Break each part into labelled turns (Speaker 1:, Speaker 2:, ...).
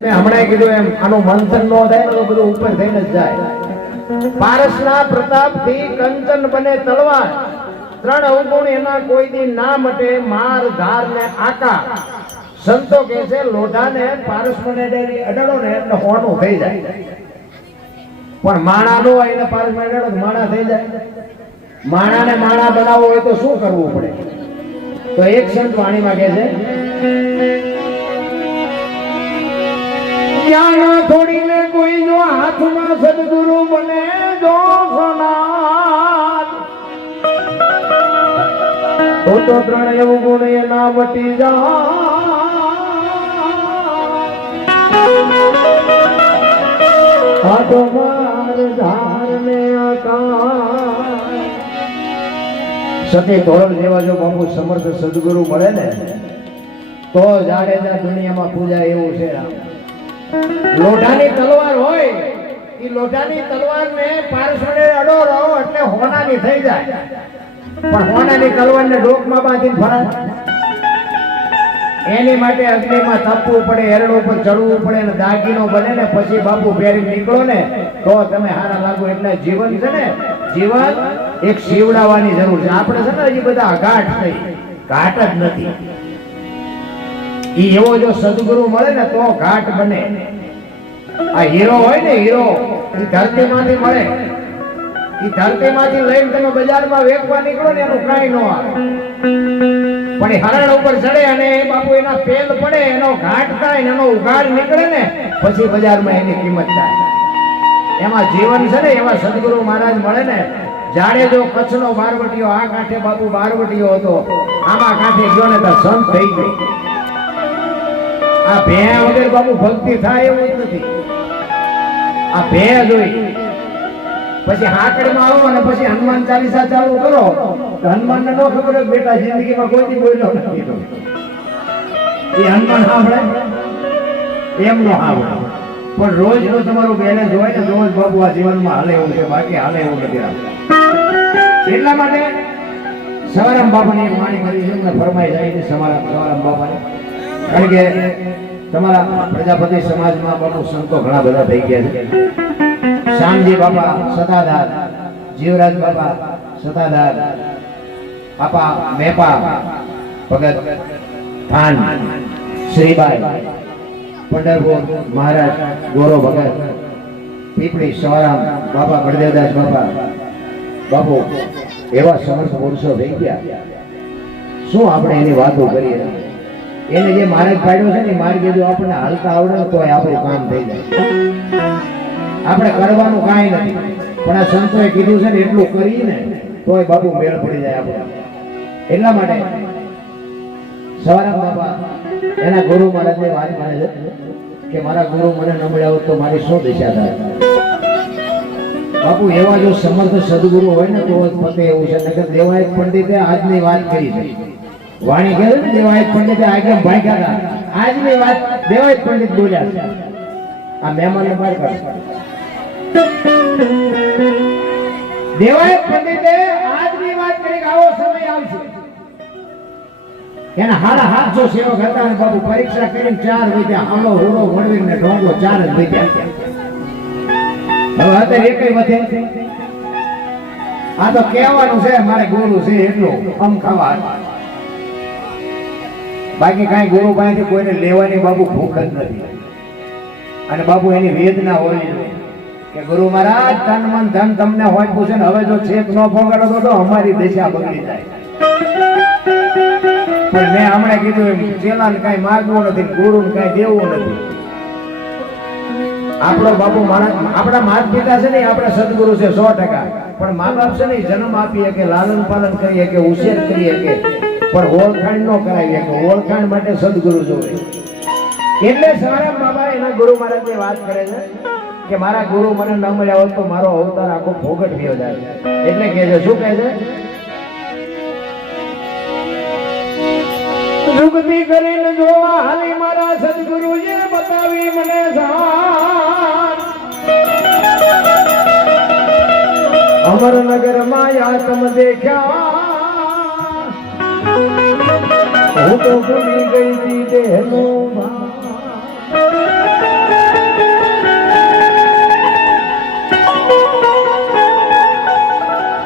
Speaker 1: હમણાં કીધું એમ, આનું મંથન ન થાય ને તો બધું ઉપર થઈને જ જાય. પારસના પ્રતાપથી કંચન બને તલવાર. ત્રણ અવગુણ એના કોઈ ના મટે, માર, ધાર ને આકા સંતો કહે છે, લોઢાને પારસ મને અડાડો ને એટલે હોનું થઈ જાય. પણ માણા નો હોય એને પારસ માણા થઈ જાય. માણાને માણા બનાવવો હોય તો શું કરવું પડે? તો એક સંત વાણીમાં કહે છે જ્ઞાન થોડીને કોઈ જો હાથમાં સદગુરુ બને જો તો તો એવું ગુણ એના વટી જા હાથો માર ધારને ને સતી ધોરણ જેવા જો બાપુ સમર્થ સદગુરુ મળે ને, તો જાડેજા દુનિયામાં પૂજા એવું છે. લોઢાની તલવાર હોય એ લોઢાની તલવાર ને પારસોડે અડો રહો એટલે હોનાની થઈ જાય. પણ હોનાની તલવાર ને ડોકમાં બાંધીને ફરા એની માટે અગ્નિમાં તપવું પડે, એરડ ઉપર ચડવું પડે ને દાગીનો બને ને પછી બાપુ પહેરી નીકળો ને, તો તમે હારા લાગો એટલે જીવન છે ને, જીવન એક શીવડાવવાની જરૂર છે. આપણે છે ને હજી બધા ઘાટ થઈ. ઘાટ જ નથી. એવો જો સદગુરુ મળે ને તો ઘાટ બને. આ હીરો હોય ને હીરો એ ધરતીમાંથી મળે. ઈ ધરતીમાંથી લઈને તમે બજારમાં વેચવા નીકળો ને એનું કાંઈ ન આવે. પણ એ હરણ ઉપર ચડે અને એ બાપુ એના પેલ પડે, એનો ઘાટ થાય ને એનો ઉઘાડ નીકળે ને, પછી બજારમાં એની કિંમત થાય. એમાં જીવન છે ને, એવા સદગુરુ મહારાજ મળે ને, જાણે જો કચ્છનો બારવટીયો, આ કાંઠે બાપુ બારવટીયો હતો, આમાં કાંઠે ગયો ને તો સંત થઈ ગઈ આ ભે વગર બાબુ ભક્તિ થાય એવું નથી. આ ભે જોઈ પછી હાકડમાં આવો અને પછી હનુમાન ચાલીસા ચાલુ કરો. તો હનુમાનને ન ખબર બેટા જિંદગીમાં કોઈ દી બોલ્યો નથી એ હનુમાન સાંભળે? એમ નો સાંભળે. પણ રોજ રોજ તમારું બેલેન્સ હોય ને રોજ બાબુ આ જીવનમાં હાલે એવું છે બાકી હાલે એવું નથી એટલા માટે સવારામ બાપાની વાણી કરી છે ફરમાઈ જાય છે, સવારામ સવારામ બાપાને. કારણ કે તમારા પ્રજાપતિ સમાજમાં પણ સંતો ઘણા બધા થઈ ગયા છે. શ્યામજી બાપા સતાધાર જીવરાજ બાપા સતાધાર બાપા મેપા, ભગત થાન, શ્રીબાઈ, પંઢરપુર મહારાજ, ગોરો ભગત, પીપળી સવારામ, બાપા બળદેવદાસ બાપા, બાપુ, એવા સમર્થ પુરુષો થઈ ગયા. શું આપણે એની વાતો કરીએ? એને જે માર્ગ પાડ્યો છે ને માર્ગ જો આપણને હાલતા આવડે તો આપણું કામ થઈ જાય. આપણે કરવાનું કાંઈ નથી. પણ આ સંતોએ કીધું છે ને, એટલું કરીએ ને તોય બાપુ મેળ પડી જાય આપણે એટલા માટે સવારા બાપા એના ગુરુ મહારાજની વાત માને છે કે, મારા ગુરુ મને ન મળ્યા તો મારી શું દિશા થાય? બાપુ, એવા જો સમર્થ સદગુરુ હોય ને, તો પતે એવું છે. નકર દેવાયત પંડિતે આજની વાત કરી છે. વાણી કહે ને દેવાયત પંડિત આગળ ભાગ્યા આજની વાત દેવાયત પંડિત બોલ્યા છે. આ મહેમાનને બહાર કાઢો દેવાયત પંડિતે આજની વાત કરી આવો સમય આવશે. એના હારા હાથસો સેવક હતા અને બાબુ પરીક્ષા કરીને ચાર વધ્યા આલો હોરો વળવીર ને ઢોંગો ચાર જ વધ્યા હવે અત્યારે એકય વધે આ તો કહેવાનું છે, મારે ગુરુ છે એટલું. અમ ખાવા. બાકી કાંઈ ગુરુ પાસેથી કોઈને લેવાની બાપુ ભૂખ જ નથી. અને બાપુ એની વેદના હોય કે ગુરુ મહારાજ, તન મન ધન તમને હોય પૂછે ને હવે જો છેક ન ફોગાડો તો અમારી દિશા બગડી જાય. પણ મેં હમણાં કીધું એમ ચેલાને કાંઈ માગવું નથી ગુરુને કાંઈ દેવું નથી. આપણો બાપુ માણસ આપણા માત પિતા છે ને આપણા સદગુરુ છે સો ટકા. પણ મા બાપ છે ને જન્મ આપીએ કે લાલન પાલન કરીએ કે ઉછેર કરીએ કે પણ ઓળખાણ ન કરાવીએ કે ઓળખાણ માટે સદગુરુ જોવે. એટલે સારા બાબા એના ગુરુ મહારાજની વાત કરે છે કે મારા ગુરુ મને ન મળ્યા હોત તો મારો અવતાર આખો ફોગટ થયો જાય એટલે કે છે, શું કહે છે? જુગતી કરીને જોવા હાલી મારા સદગુરુએ બતાવી મને જાન અમરનગર માયા તમ દેખ્યા. હું તો ભૂલી ગઈ હતી દેહનો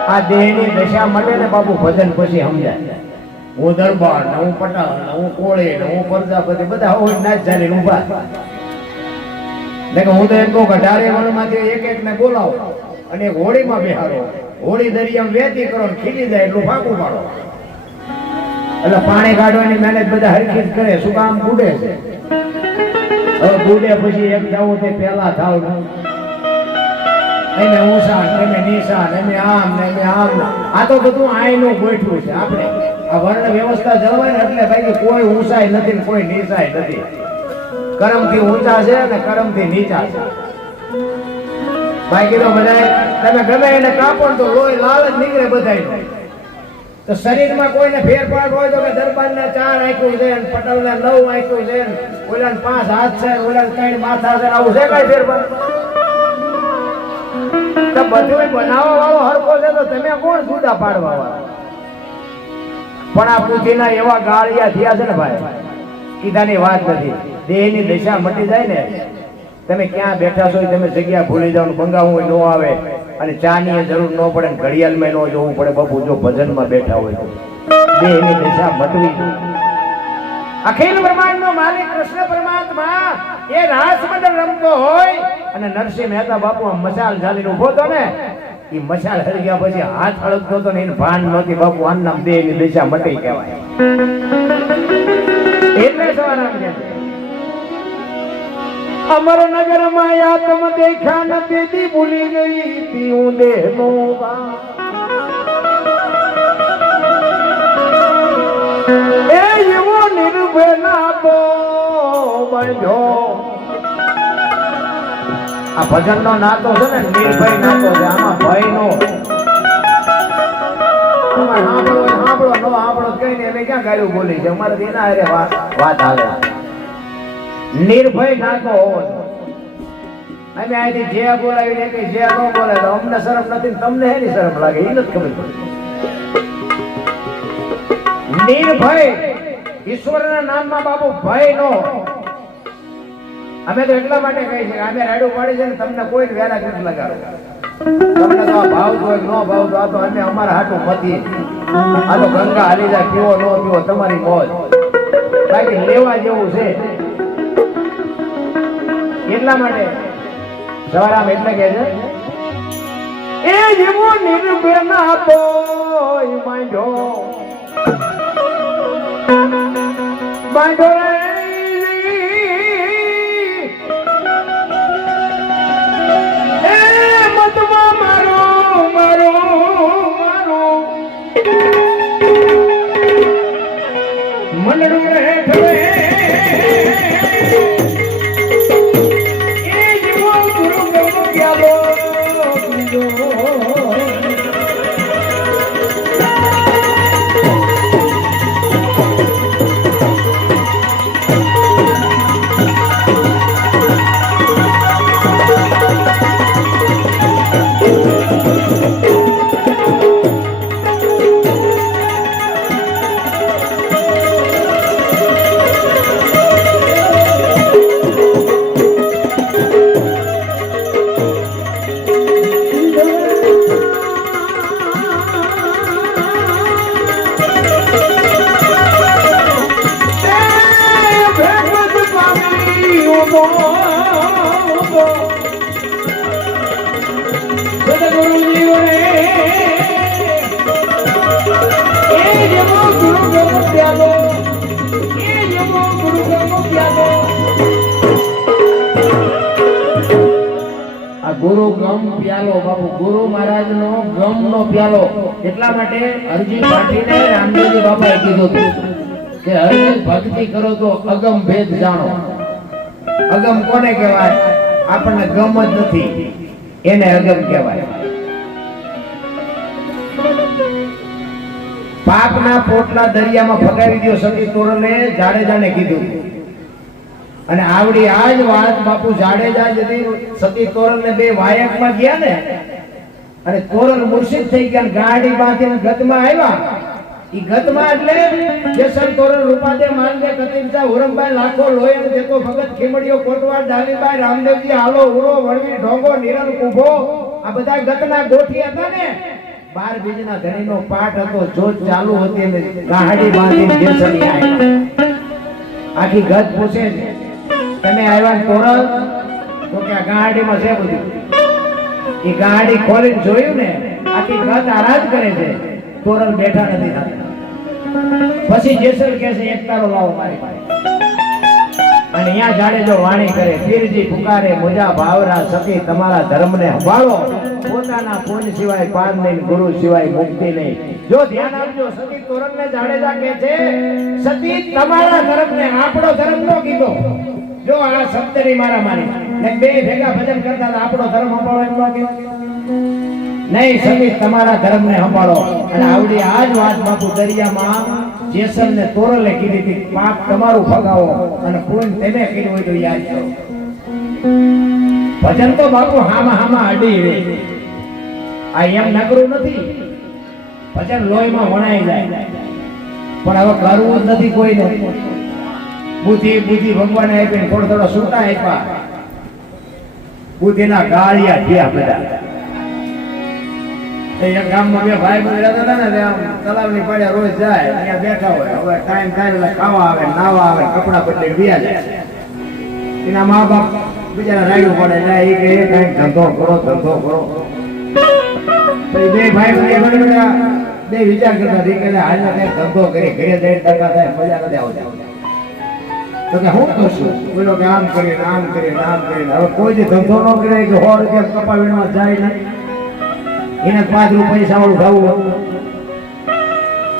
Speaker 1: આ દેહની દશા મળે ને બાપુ ભજન પછી સમજાય. હું દરબાર ને હું પટાણ ને હું કોળે ને હું પ્રજાપતિ બધા હોય ના ચાલી ઊભા દેખો હું તો એક અઢારે વનમાંથી એક એક ને બોલાવો અને હોળીમાં બિહારો હોળી દરિયામાં વેતી કરો ખીલી જાય એટલું ફાંકું પાડો. એટલે પાણી કાઢવાની મહેનત બધા હરખી કરે, શું કામ બુડે? છે હવે બુડે પછી એક જવું તે પહેલા થાવ. એને ઊંસા તમે નિશાન એમે આમ ને એમે આમ આ તો બધું આઈનું ગોઠવું છે આપણે. આ વર્ણ વ્યવસ્થા જળવાય ને એટલે ભાઈ કોઈ ઊંચાઈ નથી ને કોઈ નીચાઈ નથી. કરમથી ઊંચા છે અને કરમથી નીચા છે. બાકી તો બધા તમે ગમે એને કાપો તો લોહી લાલ જ નીકળે બધાય તો શરીરમાં કોઈને ફેરફાર હોય તો કે દરબારના ચાર આંખ્યું છે ને પટલના નવ આંખ્યું છે ઓલા પાંચ હાથ છે ઓલા ત્રણ માથા છે આવું છે કઈ ફેરફાર? તો બધું બનાવવા વાળો હરકો છે તો તમે કોણ જુદા પાડવા વાળા પણ આ પૃથ્વીના એવા ગાળિયા થયા છે ને ભાઈ કીધાની વાત નથી. દેહની દશા મટી જાય ને તમે ક્યાં બેઠા છો તમે જગ્યા ભૂલી જાવ બંગાવું હોય ન આવે. અને ચાની જરૂર ન પડે ઘડિયાળમાં ન જોવું પડે બાપુ, જો ભજનમાં બેઠા હોય તો. એની દિશા મટવી. અખિલ બ્રહ્માંડ નો માલિક કૃષ્ણ પરમાત્મા. એ રાસ મંડળ રમતો હોય અને નરસિંહ મહેતા બાપુ આ મશાલ ઝાલીને ઊભો હતો ને, એ મશાલ હરી ગયા પછી હાથ હળગતો હતો ને, એને ભાન નહોતી બાપુ આનું નામ બે ની દિશા મટી કહેવાય. એટલે સવારામ કહે છે, અમર નગરમાં યાતમ દેખ્યા ન દેદી ભૂલી ગઈ તી હું દેહ નો એ એવો નિર્ભય નાતો બાંધ્યો આ ભજન નો નાતો છે ને નિર્ભય નાતો છે આમાં ભય નો સાંભળો સાંભળો નો સાંભળો કઈ ને એને ક્યાં ગાયું બોલી છે? અમારે તો એના હારે વાત વાત હાલે. નિર્ભય હોવો અમે અહીંથી જે બોલાવી ને કે જે ન બોલે તો અમને શરમ નથી તમને હેની શરમ લાગે? એ નથી ખબર પડતી. નિર્ભય ઈશ્વરના નામમાં બાબુ ભય નો અમે તો એટલા માટે કહી છે અમે રાડું પાડી છે ને તમને કોઈ વેરા નથી લગાડો તમને તો ભાવ તો નો ભાવ તો આ તો અમે અમારા હાટું મતી આ ગંગા હાલી જાય, પીવો નો પીવો, તમારી મોજ. બાકી લેવા જેવું છે. એટલા માટે? સવારામ એટલે કે છે? એ જેવો નિર્ભય ના તો માંડો મારો મનડું રહે આ ગુરુ ગમ પ્યાલો, બાપુ. ગુરુ મહારાજ નો ગમ નો પ્યાલો. એટલા માટે અરજી પાટીને રામદેવજી બાપાએ કીધું હતું કે હરજી ભક્તિ કરો તો અગમ ભેદ જાણો. અગમ કોને કહેવાય? આપણને ગમ જ નથી. એને અગમ કહેવાય. પાપના પોટલા દરિયામાં ફગાવી દો સતી તોરલે જાડેજાને કીધું. અને આવડી આ જ વાત બાપુ જાડેજા જતી સતી તોરણને બે વાયકમાં ગયા ને, અને તોરણ મુર્શિદ થઈ ગયા ગાડી બાંધીને ગતમાં આવ્યા. ઈ ગતમાં એટલે જેસલ તોરણ રૂપાદે માનદે કતિમસા હુરમભાઈ લાખો લોયન દેતો ભગત ખીમડીઓ કોટવાડ ડાલીભાઈ રામદેવજી, હાલો, ઉરો વળવી ઢોંગો નિરલ કુભો, આ બધા ગતના ગોઠી હતા ને. બાર બીજના ધણીનો પાઠ હતો જો ચાલુ હતી એટલે ગાડી બાંધી જેસલી આવ્યા આખી ગત પૂછે છે તમે આવ્યા તોરલ તો કે આ ગાડીમાં છે બધું. એ ગાડી ખોલીને જોયું ને આખી ગત આરાધ કરે છે તોરલ બેઠા નથી થતા. પછી જેસલ કહે છે એક તારો લાવો મારી પાસે. અને અહીંયા જાડેજો વાણી કરે, પીરજી પુકારે, મોજા ભાવરા સખી તમારા ધર્મને હંભાળો. પોતાના પૂન સિવાય પાન નહીં, ગુરુ સિવાય મુક્તિ નહીં. જો ધ્યાન આપજો સતી તોરણને જાડેજા કે છે, સતી, તમારા ધર્મને, આપણો ધર્મ નો કીધો. જો આ શબ્દની મારા મારી ને બે ભેગા ભજન કરતા આપણો ધર્મ હંભાળો એમ લાગે નહીં સતી તમારા ધર્મને હંભાળો. અને આવડી આ જ વાત બાપુ દરિયામાં જેસલ ને તોરલે કીધી હતી, પાપ તમારું ભગાવો અને પૂર્ણ તેને કર્યું હોય તો યાદ કરો. ભજન તો બાપુ હામાં હામાં અડી રે આ એમ નકરું નથી. ભજન લોહીમાં વણાઈ જાય. પણ હવે કરવું જ નથી કોઈને. બુદ્ધિ બુદ્ધિ ભગવાને આપીને થોડો થોડો સુતા આપ્યા. બુદ્ધિના ગાળિયા થયા બધા. એક ગામમાં બે ભાઈ બંધ હતા ને તે આમ તલાવની પાડ્યા રોજ જાય, અહીંયા બેઠા હોય. હવે ટાઈમ થાય એટલે આવે, નાવા આવે, કપડા બદલી વ્યા જાય. એના મા બાપ બિચારા રાડ્યું પડે એ કે, એ કાંઈક ધંધો કરો, ધંધો બે ભાઈ ઘણી બે વિચાર કરતા હતી કે હાલ કઈ ધંધો કરી, ઘરે ટકા થાય, મજા નથી આવતી. તો કે, હું કરશું? બોલો કે, આમ કરીને આમ કરીને આમ કરીને. હવે કોઈ ધંધો ન કરે કે સો રૂપિયા કપાવીમાં જાય નહીં. એને પાંચ રૂપિયા સાવડું ખાવું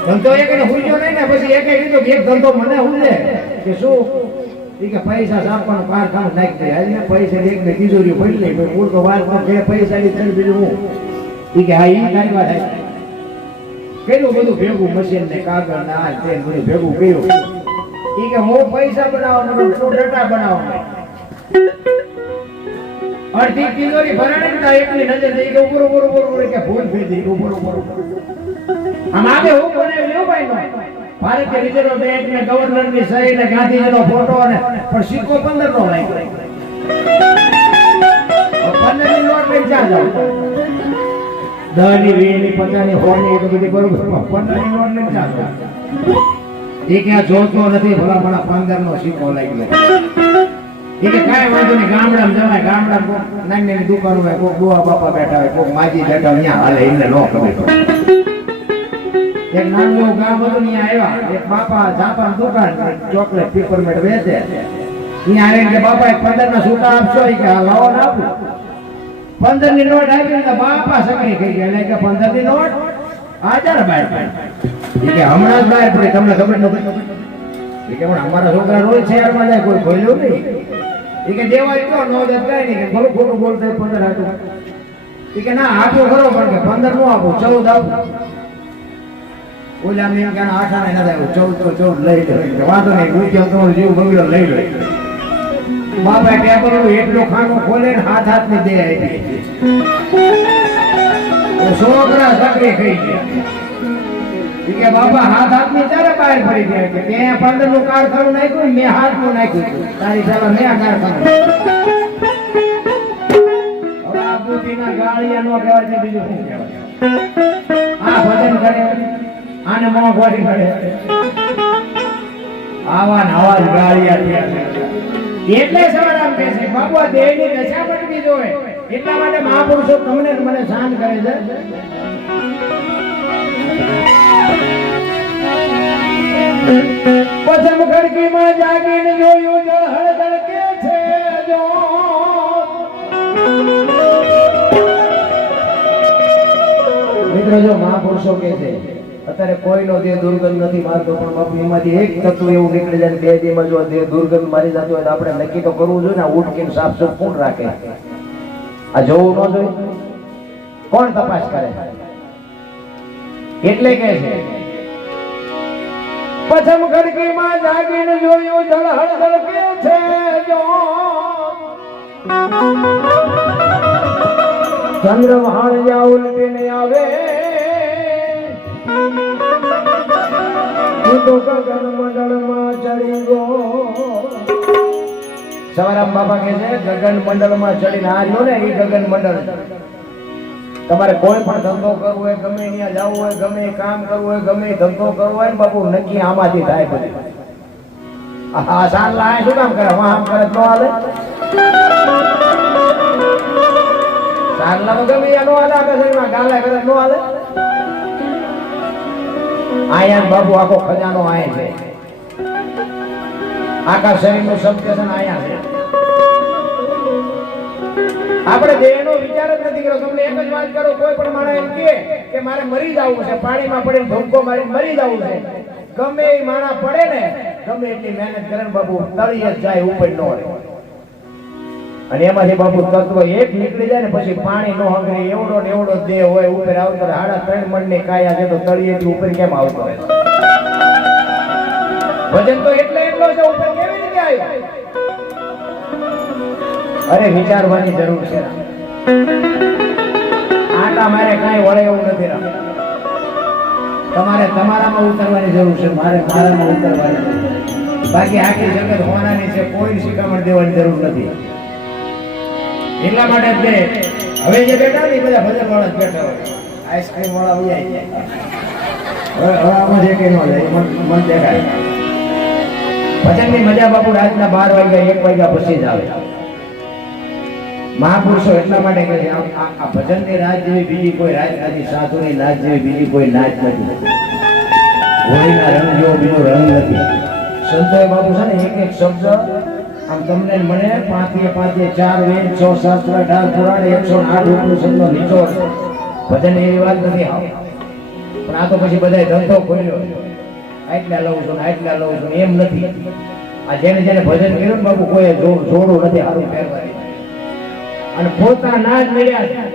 Speaker 1: ધંધો એક ને હુંજો નહીં ને, પછી એક કીધું એક ધંધો મને હુંજે. કે શું? કે પૈસા સાપવાનું કારખાનું નાખી દે. ને પૈસા એક ને તિજોરી પડી નહીં કોઈ પૂરતો વાર તો બે પૈસા ની થઈ બીજું હું? ઈ કે હા એ તારી વાત કર્યું બધું ભેગું મશીન ને કાગળ ને આ તે બધું ભેગું કર્યું. એ કે હું પૈસા બનાવવાનો તું ડટા અડધી કિલોની ભરાણી તા એકની નજર થઈ ઉપર ઉપર ઉપર ઉપર કે ભૂલ થઈ ગઈ. ઉપર આમ આગે હું બનાવ્યું ભાઈ નો ભારતીય રિઝર્વ બેંક ને ગવર્નરની સહી ને ગાંધીજી નો ફોટો ને પણ સિક્કો પંદર નો લાગ્યો. પંદરની નોટ લઈને ક્યાં જાવ દસની, વીસની, પચાસની સો ની, એ બધી બરોબર. પંદરની નોટ એ ક્યાં જોતો નથી ભલા ભલા પંદર નો સિક્કો લાગ્યો. કાંઈ વાંધો નહીં, ગામડામાં જવાય, ગામડામાં કોક દુકાનો હોય, કોક ગોવા બાપા બેઠા હોય, કોક માજી બેઠા હોય હાલે, એમને એક નાનું ગામ ત્યાં આવ્યા. એક બાપા જાપાન દુકાન ચોકલેટ પીપરમેન્ટ વેચે. ત્યાં બાપા એક પંદર ના છૂટા આપશો? કે આ લાવો ને આપું. પંદરની નોટ આપી તો બાપા સગડી થઈ ગયા. એટલે પંદરની નોટ હાજર બહાર કે, હમણાં જ બહાર પડી, તમને ખબર નથી કે અમારા છોકરા રોજ શહેરમાં જાય, કોઈ ખોલ્યું નહીં. ઈ કે દેવા એટલો નો જ કાંઈ નહીં, કે ખરું ખોટું બોલતા પંદર હાટું. એ કે ના આપો ખરો, પણ કે પંદર નો આપો, ચૌદ આપો. ઓલા મેં કે આઠ આને ના આવ્યું ચૌદ તો ચૌદ લઈ લો. વાંધો નહીં ગુજ્યો તમારો જીવ બગડ્યો લઈ લો. બાપા ટેબલ એટલો ખાનું ખોલે ને હાથ હાથની દે આપી. તો છોકરા સકરી ખાઈ ગયા. કે બાપા, હાથ હાથની ત્યારે બહાર પડી ગયા કે મેં પંદરનું કારખાનું નાખ્યું મેં હાથનું નાખ્યું તારી પેલા મેં આ કારખાનું નો આવા નવા એટલે સવારામ કહે છે બાબુ આ દેહની દશા બનવી જોઈએ એટલા માટે મહાપુરુષો તમને મને શાંત કરે છે. પછમ મહાપુરુષો કે છે, અત્યારે કોઈનો દેહ દુર્ગંધ નથી મારતો, પણ બાપુ, એમાંથી એક તત્વ એવું નીકળી જાય બે દેહમાં જો દેહ દુર્ગંધ મારી જતો હોય તો આપણે નક્કી તો કરવું જોઈએ ને ઉઠકીને સાફ સુફ કોણ રાખે? આ જોવું ન જોઈએ? કોણ તપાસ કરે? એટલે કે છે. પછમ ખડકીમાં જાગીને જોયું જળ હળદળ છે? જો. ચંદ્ર મહાણિયા ઉલટીને આવે. હું તો ગગન મંડળમાં ચડી ગયો સવારામ બાબા કહે છે, ગગન મંડળમાં ચડીને આ રહ્યો ને એ ગગન મંડળ. તમારે કોઈ પણ ધંધો કરવો હોય, ગમે ત્યાં જવું હોય, ગમે કામ કરવું હોય, ગમે ધંધો કરવો હોય બાપુ, નક્કી આમાંથી થાય બધું. આ લાય શું કામ કરે? વાહ આમ કરે તો હાલે. ગમે આખા શરીરમાં કરે નો હાલે. આયા બાબુ આખો ખજાનો આયા છે. આખા શરીરનું સબસ્ટેશન આયા છે. આપણે દેહનો વિચાર જ નથી કર્યો. તમને એક જ વાત કરો, કોઈ પણ માણસ એમ કહે કે મારે મરી જવું છે, પાણીમાં પડીને ધોકો મારીને મરી જવું છે. ગમે એ માણસ પડે ને, ગમે એટલી મહેનત કરે ને બાબુ તળિયે જ જાય, ઉપર નો અને એમાંથી બાપુ તત્વ એક નીકળી જાય ને, પછી પાણી નો હંગરે, એવડો ને એવડો દેહ હોય, ઉપર આવતો હાડા ત્રણ મણની કાયા છે, તો તળિયેથી ઉપર કેમ આવતો હોય વજન તો એટલે એટલો છે, ઉપર કેવી રીતે આવ્યો? અરે વિચારવાની જરૂર છે. તમારે તમારામાં ઉતરવાની જરૂર છે, મારે મારામાં ઉતરવાની બાકી આખી જગત હોનાની છે, કોઈ શિખામણ દેવાની જરૂર નથી. એટલા માટે જ હવે જે બેઠા ને એ બધા ભજન વાળા જ બેઠા હોય. આઈસ્ક્રીમ વાળા હોય હવે આમાં જે કઈ ન જાય મન દેખાય. ભજનની મજા બાપુ રાતના બાર વાગ્યા, એક વાગ્યા પછી જ આવે. મહાપુરુષો એટલા માટે કે આ- ભજન ભજનની રાત જેવી બીજી કોઈ રાત નથી, સાધુની નાચ જેવી બીજી કોઈ નાચ નથી. હોળીના રંગ જેવો બીજો રંગ નથી. સંતોએ બાપુ છે ને, એક એક શબ્દ આમ તમને ને મને પાંચે પાંચે ચાર વેદ, છ શાસ્ત્ર અઢાર પુરાણ એકસો ને આઠ ઉપનિષદનો નિચોડ ભજન એવી વાત નથી પણ આ તો પછી બધાય ધંધો ખોલ્યો. આટલા લઉં છું ને, આટલા લઉં છું એમ નથી. આ જેને જેને ભજન કર્યું ને બાપુ, કોઈ જોડું નથી સારું પહેરવાની અને પોતાના જ મળ્યા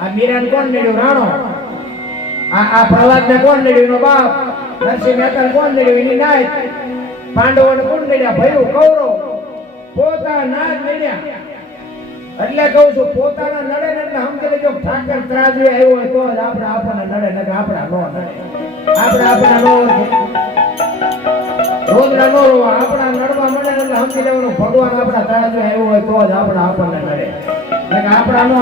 Speaker 1: આ મીરાને કોણ મળ્યું? રાણો. આ આ પ્રહલાદ ને કોણ મળ્યું? એનો બાપ. નરસિંહ મહેતા કોણ મળ્યું? એની નાય. પાંડવો ને કોણ મળ્યા? ભૈરું કૌરવ. પોતાના જ મળ્યા. એટલે કહું છું, પોતાના નડે ને એટલે સમજી લેજો ઠાકર ત્રાજવે આવ્યો હોય તો જ આપણે આપણને નડે, નકર આપણા નો નડે. આપણે આપણા નો રોદરા નો રોવા. આપણા નડવા મળે એટલે સમજી લેવાનું, ભગવાન આપણા ત્રાજવે આવ્યો હોય તો જ આપણા આપણને નડે. આપણને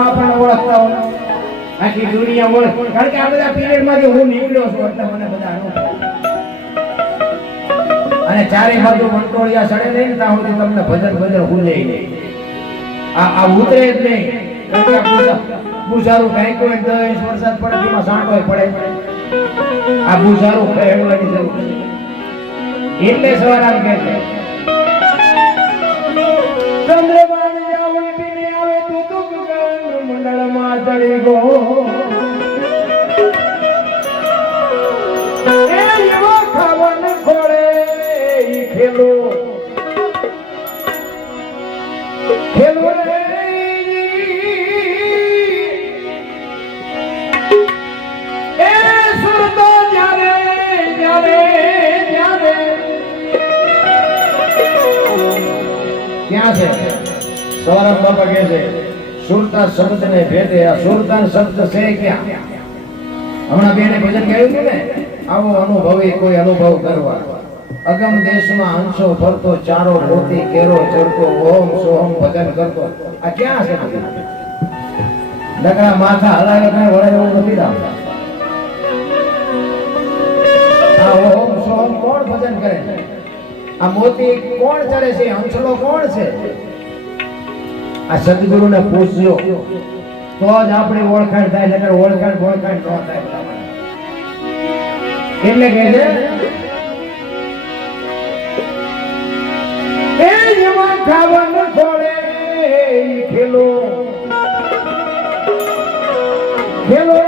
Speaker 1: એટલે સડે નહીં જ નહીં. બુઝારું કાંઈક હોય દસ વરસાદ પડે તેમાં સાંટોય પડે. આ બુઝારું જરૂર એટલે સવાર આમ કે ચડી ગો. ક્યાં છે? સૌરભ બાપા કે છે સુરતા શબ્દ ને ભેદે આ સુરતા શબ્દ છે ક્યાં? હમણાં બેને ભજન ગાયું છે ને? આવો અનુભવી, કોઈ અનુભવ કરવા. અગમ દેશમાં હંસો ફરતો ચારો મોતી કેરો ચડતો, ઓમ સોહમ ભજન કરતો. આ ક્યાં છે? નકરા માથા હલાવે કઈ વળે એવું નથી રાખતા આ ઓમ સોહમ કોણ ભજન કરે આ મોતી કોણ ચડે છે? હંસલો કોણ છે? આ સદગુરુને પૂછજો. તો જ આપણે ઓળખાણ થાય, નકર ઓળખાણ ઓળખાણ ન થાય એટલે કે છે ખેલો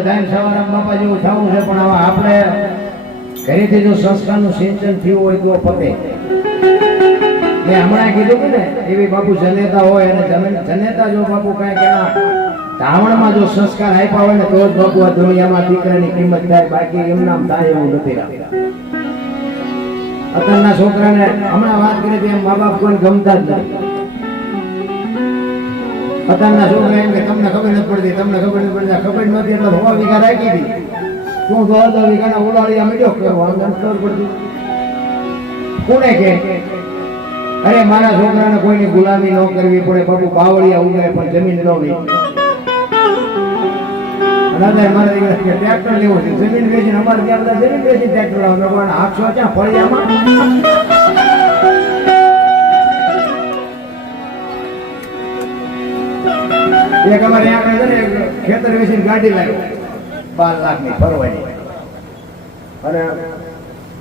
Speaker 1: સવારે બાપા જેવું થવું છે, પણ હવે આપણે ઘરેથી જો સંસ્કારનું સિંચન થયું હોય તો પતે. મેં હમણાં કીધું ને, એવી બાપુ જનેતા હોય અને જનેતા જો બાપુ કાંઈક એના ધાવણમાં જો સંસ્કાર આપ્યા હોય ને, તો જ બાપુ આ દુનિયામાં દીકરાની કિંમત થાય, બાકી એમનામ થાય એવું નથી અત્યારના છોકરાને હમણાં વાત કરી એમ મા બાપ કોઈ ગમતા જ નથી. અત્યારના છોકરા એમ કે તમને ખબર નથી પડતી, તમને ખબર નથી પડતી ખબર નથી એટલે હવા વીઘા રાખી હતી. તો અડધા વીઘાના ઉલાળિયા મીડ્યો કરવો અમને ખબર પડતી. કોને કે? અરે મારા છોકરાને કોઈની ગુલામી ન કરવી પડે, બાપુ બાવળિયા ઉગાય પણ જમીન ન વેચે. દાદા મારે ટ્રેક્ટર લેવું છે, જમીન વેચીને અમારે ત્યાં બધા જમીન વેચી ટ્રેક્ટર આવે આઠસો ક્યાં ફળિયામાં? એક અમારે આગળ છે ને ખેતર વેચીને ગાડી લાવી. બાર લાખની ફરવાની અને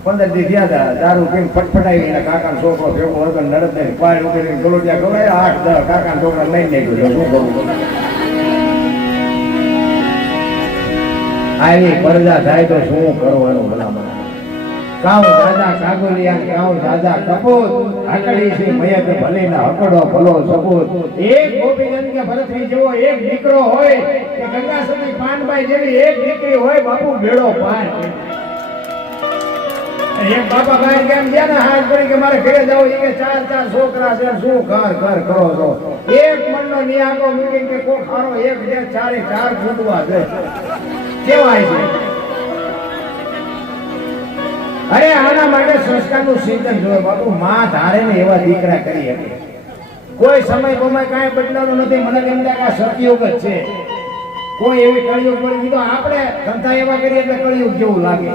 Speaker 1: પંદર દી ગયા હતા દારૂ પીને ફટફટાવી એના કાકા છોકરો ભેગો હતો નડત નહીં પાય ઉકેલી ગલોટિયા ખવડાય આઠ, દસ કાકા છોકરા લઈ નાખ્યું શું કરવું? આવી પરજા થાય તો શું કરવાનું ભલામણ? કાઉ રાજા કાગોલિયા, કાઉ રાજા કપૂત આકડી છે મયત ભલે ના હકડો ભલો સપૂત એક ગોપીનંદ કે ભરતરી જેવો એક દીકરો હોય કે ગંગા સમય પાનભાઈ જેવી એક દીકરી હોય, બાપુ મેળો પાર એક બાપા ભાઈ કેમ ગયા ને હાથ પડી કે મારે ઘરે જાવ કે ચાર ચાર છોકરા છે, શું ઘર ઘર કરો છો? એક મનનો નિયાકો મૂકી કે કોક હારો એક જે ચારે, ચાર ફૂટવા છે. કેવાય છે? અરે, આના માટે સંસ્કારનું સિંચન જોઈએ બાપુ, માં ધારે ને એવા દીકરા કરી શકે. કોઈ સમય બમય કાંઈ બદલાવું નથી. મને એમ લાગે આ સતયુગ જ છે. કોઈ એવી કળિયુગ પડી દીધો આપણે ધંધા એવા કરીએ એટલે કળિયુગ જેવું લાગે.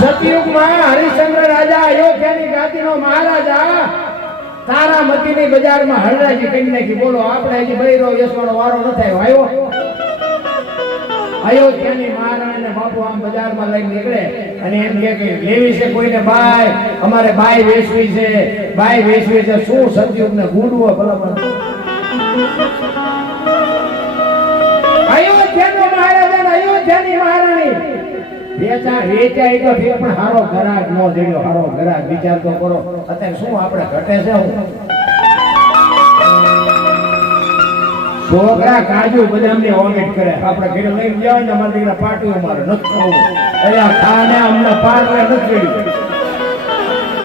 Speaker 1: સતયુગમાં હરિશ્ચંદ્ર રાજા અયોધ્યાની ગાદીનો મહારાજા તારામતીની બજારમાં હરરાજી કરી નાખી બોલો, આપણે હજી રહ્યો યશવાનો વારો ન થાય. આવ્યો અયોધ્યાની મહારાણીને બાપુ આમ બજારમાં લઈને નીકળે અને એમ કે, લેવી છે કોઈને બાય? અમારે બાય વેચવી છે. બાય વેચવી છે શું સતયુગને ગુડવો ભલામણ અયોધ્યાનો મહારાજ અને અયોધ્યાની મહારાણી. વેચા તો ઠીક પણ હારો ઘરાક નો જડ્યો, હારો ઘરાક. વિચાર તો કરો, અત્યારે શું આપણે ઘટે છે હું? છોકરા કાજુ બદામની વોમિટ કરે. આપણે ઘરે લઈને જાય ને અમારા દીકરા પાટીઓ મારે નથી ખાવું. અરે ખાને અમને પાર નથી